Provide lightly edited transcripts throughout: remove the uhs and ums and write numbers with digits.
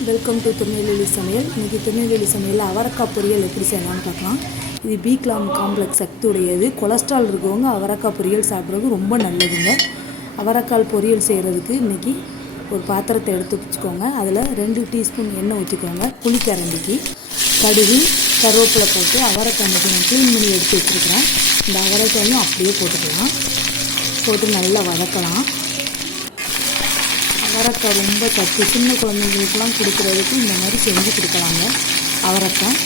Welcome to Tirunelveli சமையல். இன்றைக்கி திருநெல்வேலி சமையலில் அவரைக்காய் பொரியல் எப்படி செய்யலாம்னு பார்க்கலாம். இது பி காம்ப்ளெக்ஸ் சக்தி உடையது. கொலஸ்ட்ரால் இருக்கவங்க அவரைக்காய் பொரியல் சாப்பிட்றது ரொம்ப நல்லதுங்க. அவரைக்காய் பொரியல் செய்கிறதுக்கு இன்றைக்கி ஒரு பாத்திரத்தை எடுத்து வச்சுக்கோங்க. அதில் 2 டீஸ்பூன் எண்ணெய் ஊற்றிக்கோங்க. புளிக்கரண்டிக்கு கடுகு கருவேப்பிலை போட்டு அவரைக்காய் இன்றைக்கி நான் க்ளீன் பண்ணி எடுத்து வச்சுருக்கிறேன். இந்த அவரைக்காயும் அப்படியே போட்டுக்கலாம். போட்டு நல்லா வதக்கலாம். அவரைக்காய் ரொம்ப சத்து, சின்ன குழந்தைங்களுக்கெல்லாம் கொடுக்குறதுக்கு இந்த மாதிரி செஞ்சு கொடுக்கலாங்க. அவரைக்காய்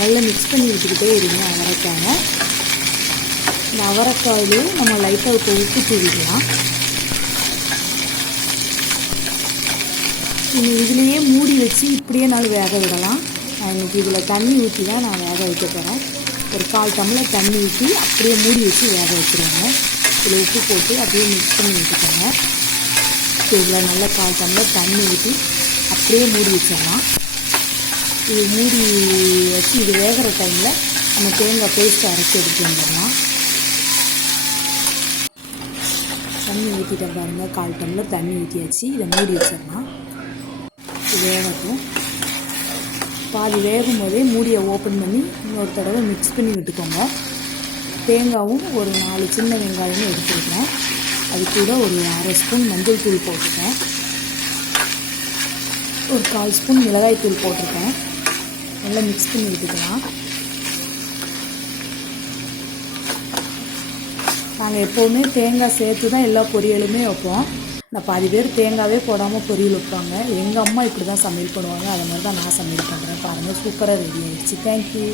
நல்லா மிக்ஸ் பண்ணி விட்டுக்கிட்டே இருங்க. அவரைக்காயை இந்த அவரைக்காயிலே நம்ம லைட்டாக உப்பு தூவிடலாம். இதுலேயே மூடி வச்சு இப்படியே நாள் வேக விடலாம். நான் இன்றைக்கி இதில் தண்ணி ஊற்றி தான் நான் வேக வைக்க போகிறேன். ஒரு 1/4 டம்ளர் தண்ணி ஊற்றி அப்படியே மூடி வச்சு வேக வச்சுருவாங்க. இதில் உப்பு போட்டு அப்படியே மிக்ஸ் பண்ணி விட்டுக்கோங்க. இதில் நல்லா 1/4 டம்ளர் தண்ணி ஊற்றி அப்படியே மூடி வச்சிடலாம். இது மூடி வச்சு இது வேகிற டைமில் நம்ம தேங்காய் பேஸ்ட்டு அரைச்சி எடுத்து வந்துடலாம். தண்ணி ஊற்றிட்டேன் பாருங்கள். 1/4 டம்ளர் தண்ணி ஊற்றியாச்சு. இதை மூடி வச்சிடலாம். இது வேகட்டும். பாதி வேகும் போதே மூடியை ஓப்பன் பண்ணி இன்னொரு தடவை மிக்ஸ் பண்ணி விட்டுக்கோங்க. தேங்காயும் ஒரு 4 சின்ன வெங்காயமும் எடுத்துருக்கேன். அது கூட ஒரு 1/2 ஸ்பூன் மஞ்சள் தூள் போட்டிருக்கேன். ஒரு 1/4 ஸ்பூன் மிளகாய் தூள் போட்டிருக்கேன். நல்லா மிக்ஸ் பண்ணி விட்டுக்கலாம். நாங்கள் எப்போவுமே தேங்காய் சேர்த்து தான் எல்லா பொரியலுமே வைப்போம். நான் பாதி பேர் தேங்காவே போடாமல் பொரியல் வைப்பாங்க. எங்கள் அம்மா இப்படி தான் சமையல் பண்ணுவாங்க. அதை மாதிரி தான் நான் சமையல் பண்ணுறேன். பாருங்கள், சூப்பராக ரெடி ஆகிடுச்சு. தேங்க்யூ.